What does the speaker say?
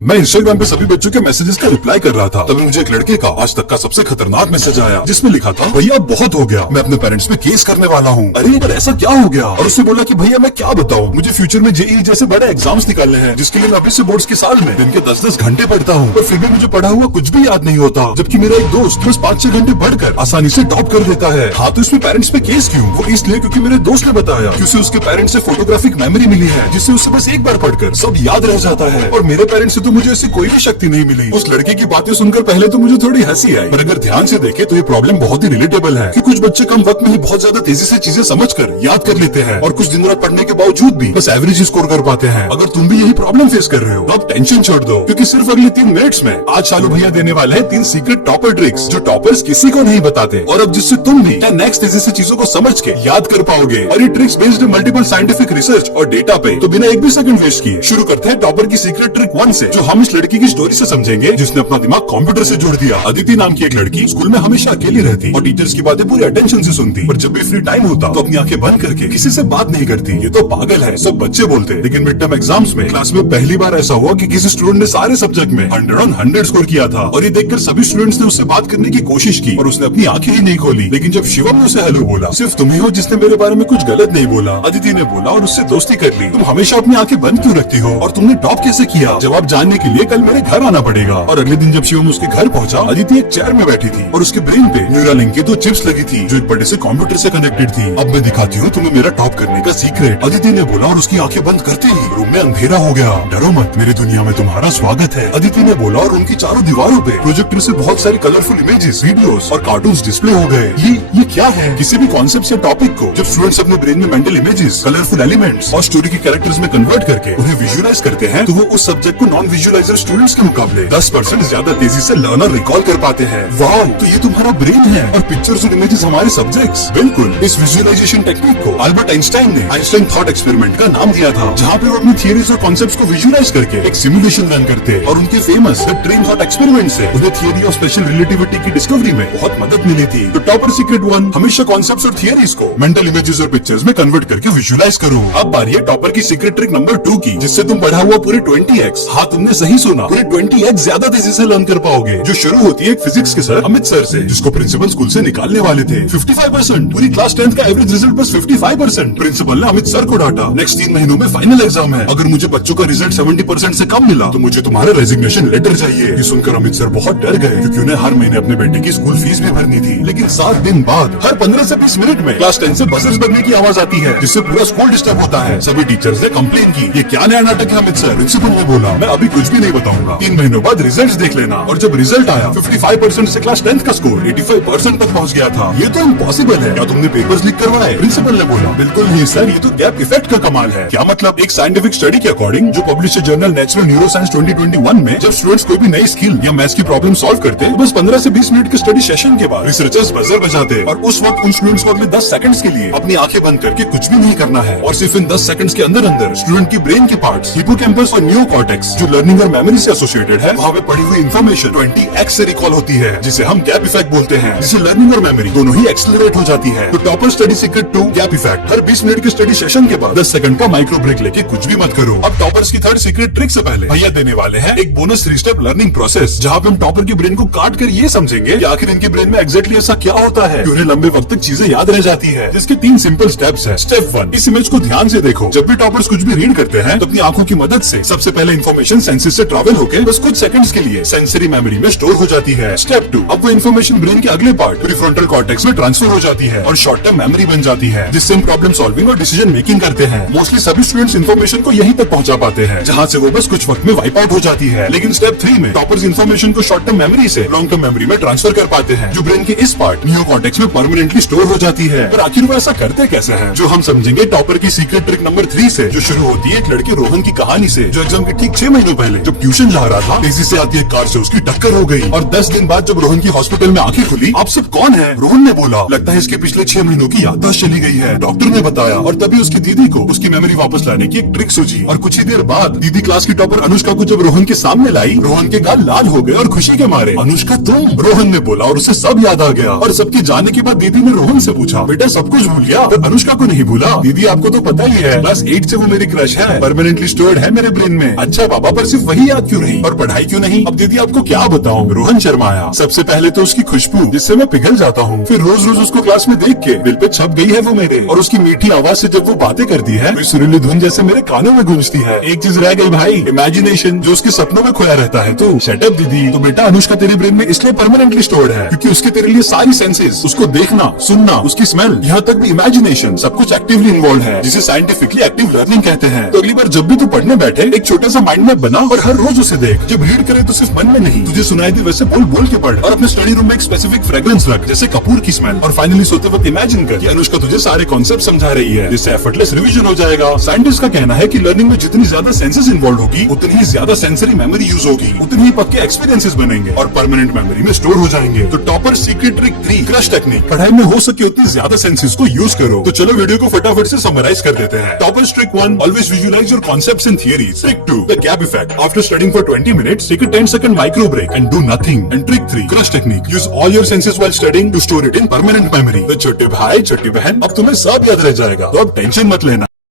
मैं इंस्टाग्राम पे सभी बच्चों के मैसेजेस का रिप्लाई कर रहा था, तभी मुझे एक लड़के का आज तक का सबसे खतरनाक मैसेज आया, जिसमें लिखा था, भैया बहुत हो गया, मैं अपने पेरेंट्स पे केस करने वाला हूँ। अरे पर ऐसा क्या हो गया? और उसने बोला कि भैया मैं क्या बताऊँ, मुझे फ्यूचर में जेईई जैसे बड़े एग्जाम्स निकालने हैं, जिसके लिए मैं अभी से बोर्ड्स के साल में दिन के 10-10 घंटे पढ़ता हूँ, पर फिर भी मुझे पढ़ा हुआ कुछ भी याद नहीं होता, जबकि मेरा एक दोस्त बस 5-6 घंटे पढ़कर आसानी से टॉप कर देता है। हाँ, तो इसमें पेरेंट्स पे केस क्यों? वो इसलिए क्योंकि मेरे दोस्त ने बताया कि उसे उसके पेरेंट्स से फोटोग्राफिक मेमोरी मिली है, जिससे उसे बस एक बार पढ़कर सब याद रह जाता है, और मेरे पेरेंट्स से तो मुझे ऐसी कोई भी शक्ति नहीं मिली। उस लड़के की बातें सुनकर पहले तो मुझे थोड़ी हंसी आई, पर अगर ध्यान से देखे तो ये प्रॉब्लम बहुत ही रिलेटेबल है कि कुछ बच्चे कम वक्त में ही बहुत ज्यादा तेजी से चीजें समझकर याद कर लेते हैं, और कुछ दिन रात पढ़ने के बावजूद भी बस एवरेज स्कोर कर पाते हैं। अगर तुम भी यही प्रॉब्लम फेस कर रहे हो तो अब टेंशन छोड़ दो, क्योंकि सिर्फ अगले 3 मिनट्स में आज शालू भैया देने वाले हैं 3 सीक्रेट टॉपर ट्रिक्स, जो टॉपर्स किसी को नहीं बताते, और अब जिससे तुम भी नेक्स्ट तेजी से चीजों को समझ के याद कर पाओगे। और ये tricks based multiple scientific research और डेटा पे, तो बिना एक भी सेकंड वेस्ट किए शुरू करते हैं टॉपर की सीक्रेट ट्रिक 1 से, जो हम इस लड़की की स्टोरी से समझेंगे, जिसने अपना दिमाग कंप्यूटर से जोड़ दिया। अदिति नाम की एक लड़की स्कूल में हमेशा अकेली रहती और टीचर्स की बातें पूरी अटेंशन से सुनती, पर जब भी फ्री टाइम होता तो अपनी आंखें बंद करके किसी से बात नहीं करती। ये तो पागल है, सब बच्चे बोलते। लेकिन मिड टर्म एग्जाम्स में क्लास में पहली बार ऐसा हुआ कि किसी स्टूडेंट ने सारे सब्जेक्ट में 100 on 100 स्कोर किया था, और ये देखकर सभी स्टूडेंट्स ने उससे बात करने की कोशिश की, और उसने अपनी आंखें ही नहीं खोली। लेकिन जब शिवम ने उसे हेलो बोला, सिर्फ तुम ही हो जिसने मेरे बारे में कुछ गलत नहीं बोला, अदिति ने बोला, और उससे दोस्ती कर ली। तुम हमेशा अपनी आंखें बंद क्यों रखती हो, और तुमने टॉप कैसे किया? जवाब जानने के लिए कल मेरे घर आना पड़ेगा। और अगले दिन जब शिवम उसके घर पहुंचा, अदिति एक चेयर में बैठी थी और उसके ब्रेन पे न्यूरालिंक की 2 चिप्स लगी थी, जो एक बड़े से कंप्यूटर से कनेक्टेड थी। अब मैं दिखाती हूँ तुम्हें मेरा टॉप करने का सीक्रेट, अदिति ने बोला, और उसकी आंखें बंद करते ही रूम में अंधेरा हो गया। डरो मत, मेरी दुनिया में तुम्हारा स्वागत है, अदिति ने बोला, और उनकी चारों दीवारों पे प्रोजेक्टर से बहुत सारी कलरफुल इमेजेस, वीडियोस और कार्टून्स डिस्प्ले हो गए। ये क्या है? किसी भी कॉन्सेप्ट या टॉपिक को जब स्टूडेंट्स अपने ब्रेन में मेंटल इमेजेस, कलरफुल एलिमेंट्स और स्टोरी के कैरेक्टर्स में कन्वर्ट करके उन्हें विजुअलाइज करते हैं, तो वो उस सब्जेक्ट को नॉन विजुअलाइजर स्टूडेंट्स के मुकाबले 10% ज्यादा तेजी से लर्न और रिकॉल कर पाते हैं। वाह, तो ये तुम्हारा ब्रेन है और पिक्चर्स और इमेजेस हमारे सब्जेक्ट्स। बिल्कुल, इस विजुअलाइजेशन टेक्निक को अल्बर्ट आइंस्टाइन ने आइंस्टाइन थॉट एक्सपेरिमेंट का नाम दिया था, जहाँ पे वो अपनी थियरीज और कॉन्सेप्ट्स को विजुअलाइज करके एक सिमुलेशन रन करते, और उनके famous the train thought experiment से उन्हें थियरी ऑफ स्पेशल रिलेटिविटी की डिस्कवरी में बहुत मदद मिली थी। तो टॉपर सीक्रेट 1, हमेशा कॉन्सेप्ट्स और थियरीज को मेंटल इमेजेस और पिक्चर्स में कन्वर्ट करके विजुअलाइज करो। अब बारी है टॉपर की सीक्रेट ट्रिक नंबर 2 की, जिससे तुम पढ़ा हुआ पूरे 20x, हाँ तुमने सही सुना, पूरे 20x ज्यादा तेजी से लर्न कर पाओगे, जो शुरू होती है एक फिजिक्स के सर अमित सर से, जिसको प्रिंसिपल स्कूल से निकालने वाले थे। 55%, पूरी क्लास 10th का एवरेज रिजल्ट बस 55%। प्रिंसिपल ने अमित सर को डांटा, नेक्स्ट 3 महीनों में फाइनल एग्जाम है, अगर मुझे बच्चों का रिजल्ट 70% से कम मिला तो मुझे तुम्हारा रेजिग्नेशन लेटर चाहिए। ये सुनकर अमित सर बहुत डर गए, क्योंकि उन्हें हर महीने अपने बेटे की स्कूल फीस भी भरनी थी। लेकिन 7 दिन बाद हर 15 से 20 मिनट में क्लास 10 से बजर्स बजने की आवाज आती है, जिससे पूरा स्कूल डिस्टर्ब होता है। सभी टीचर्स ने कंप्लेन की, ये क्या नया नाटक है अमित सर? प्रिंसिपल ने बोला, मैं अभी कुछ भी नहीं बताऊंगा, 3 महीनों बाद रिजल्ट देख लेना। और जब रिजल्ट आया, 55% से क्लास 10th का स्कोर 85% तक पहुंच गया था। ये तो इम्पॉसिबल है, क्या तुमने पेपर्स लीक करवाए? प्रिंसिपल ने बोला, बिल्कुल नहीं सर, ये तो गैप इफेक्ट का कमाल है। क्या मतलब? एक साइंटिफिक स्टडी के अकॉर्डिंग, जो पब्लिश जर्नल नेचुरल न्यूरोसाइंस 2021 में, जब स्टूडेंट्स कोई भी नई स्किल या मैथ्स की प्रॉब्लम सॉल्व करते हैं, बस 15 से 20 मिनट के स्टडी सेशन के बाद रिसर्चर्स बजर बजाते, और उस वक्त उन स्टूडेंट्स को अगले 10 सेकंड्स के लिए अपनी आंखें बंद करके कुछ भी नहीं करना है, और सिर्फ इन 10 सेकंड्स के अंदर अंदर स्टूडेंट की ब्रेन के पार्ट्स, हिप्पोकैम्पस और नियोकॉर्टेक्स, जो लर्निंग और मेमोरी से एसोसिएटेड है, वहाँ पे पढ़ी हुई इन्फॉर्मेशन 20x से रिकॉल होती है, जिसे हम गैप इफेक्ट बोलते हैं, जिसे लर्निंग और मेमोरी दोनों ही एक्सेलरेट हो जाती है। तो topper study secret 2, gap effect, हर 20 मिनट के स्टडी सेशन के बाद 10 सेकंड का माइक्रो ब्रेक लेके कुछ भी मत करो। अब टॉपर्स की 3rd सीक्रेट ट्रिक से पहले भैया देने वाले हैं एक बोनस 3 स्टेप लर्निंग प्रोसेस, जहाँ पे हम टॉपर की ब्रेन को काट कर ये समझेंगे कि आखिर इनके ब्रेन में एग्जैक्टली ऐसा क्या होता है कि उन्हें लंबे वक्त तक चीजें याद रह जाती है, जिसके 3 सिंपल स्टेप्स है। स्टेप 1, इस इमेज को ध्यान से देखो। जब भी टॉपर्स कुछ भी रीड करते हैं, तो अपनी आंखों की मदद से सबसे पहले इन्फॉर्मेशन सेंसेस से ट्रैवल होकर बस कुछ सेकंड्स के लिए सेंसरी मेमोरी में स्टोर हो जाती है। स्टेप 2, अब वो इन्फॉर्मेशन ब्रेन के अगले पार्ट प्रीफ्रंटल कॉर्टेक्स में ट्रांसफर हो जाती है और शॉर्ट टर्म मेमोरी बन जाती है, जिससे हम प्रॉब्लम सॉल्विंग और डिसीजन मेकिंग करते हैं। मोस्टली सभी स्टूडेंट्स इन्फॉर्मेशन को यहीं तक पहुंचा पाते हैं, जहां से वो बस कुछ वक्त में वाइप आउट हो जाती है। लेकिन स्टेप 3 में टॉपर्स इन्फॉर्मेशन को शॉर्ट टर्म मेमोरी से लॉन्ग टर्म मेमोरी में ट्रांसफर कर पाते हैं, जो ब्रेन के इस पार्ट नियोकॉर्टेक्स में परमानेंटली स्टोर हो जाती है। पर आखिर वो ऐसा करते कैसे हैं, जो हम समझेंगे टॉपर की सीक्रेट ट्रिक नंबर 3 से, जो शुरू होती है एक लड़के रोहन की कहानी से, जो एग्जाम के ठीक 6 महीनों पहले जब ट्यूशन जा रहा था, तेजी से आती एक कार से उसकी टक्कर हो गई, और 10 दिन बाद जब रोहन की हॉस्पिटल में आंखें खुली, आप सब कौन है? रोहन ने बोला, लगता है इसके पिछले 6 महीनों की याददाश्त चली गई है, डॉक्टर ने बताया। और तभी उसकी दीदी को उसकी मेमोरी वापस लाने की एक ट्रिक सूझी, और कुछ ही देर बाद दीदी क्लास की टॉपर अनुष्का को जब रोहन के सामने लाई, रोहन के गाल लाल हो गए और खुशी के मारे, अनुष्का तुम? रोहन ने बोला, और उसे सब याद आ गया। और सबके जाने के बाद दीदी ने रोहन से पूछा, बेटा सब कुछ भूल गया? पर अनुष्का को नहीं भूला। दीदी आपको तो पता ही है, क्लास 8 से वो मेरी क्रश है, परमानेंटली स्टोर्ड है मेरे ब्रेन में। अच्छा पापा, पर सिर्फ वही याद क्यों नहीं और पढ़ाई क्यों नहीं? अब दीदी आपको क्या बताऊं, रोहन शर्मा आया। सबसे पहले तो उसकी खुशबू जिससे मैं पिघल जाता हूँ, फिर रोज रोज उसको क्लास में देख के दिल पे छप गई है वो मेरे, और उसकी मीठी आवाज से जब वो बातें करती है तो सुरीली धुन जैसे मेरे कानों में गूंजती है। एक चीज रह गई भाई, इमेजिनेशन, जो उसके सपनों में खोया रहता है। तो शट अप दीदी। तो बेटा अनुष्का तेरे ब्रेन में इसलिए परमानेंटली स्टोर्ड है क्योंकि उसके तेरे लिए सारी सेंसेस, उसको देखना, सुनना, उसकी स्मेल, यहाँ तक भी इमेजिनेशन, सब कुछ एक्टिवली इन्वॉल्व है, जिसे साइंटिफिकली एक्टिव लर्निंग कहते हैं। तो अगली बार जब भी तू पढ़ने बैठे एक छोटा सा माइंड मैप बना और हर रोज उसे देख। जब रीड करे तो सिर्फ मन में नहीं, तुझे सुनाई दे वैसे बोल बोल के पढ़, और अपने स्टडी रूम में एक स्पेसिफिक फ्रेग्रेंस रख जैसे कपूर की स्मेल। और फाइनली सोते वक्त इमेजिन कर कि अनुष्का तुझे सारे कॉन्सेप्ट समझा रही है, जिससे एफर्टलेस रिवीजन हो जाएगा। साइंटिस्ट का कहना है कि लर्निंग में जितनी ज्यादा सेंसेस इन्वॉल्व होगी उतनी ही ज्यादा सेंसरी मेमोरी यूज होगी, उतनी ही पक्के एक्सपीरियंसेस बनेंगे और परमानेंट मेमोरी में स्टोर हो जाएंगे। तो topper secret trick 3, crush technique. पढ़ाई में हो सके उतनी ज्यादा सेंसेस को यूज करो। तो चलो वीडियो को फटाफट से समराइज कर देते हैं। Toppers trick 1, always visualise your concepts and theories. Trick 2, the gap effect. After studying for 20 minutes, take a 10-second micro break and do nothing. And trick 3, crush technique. Use all your senses while studying to store it in permanent memory. तो छोटे भाई छोटी बहन, अब तुम्हें सब याद रह जाएगा, तो अब टेंशन मत लेना।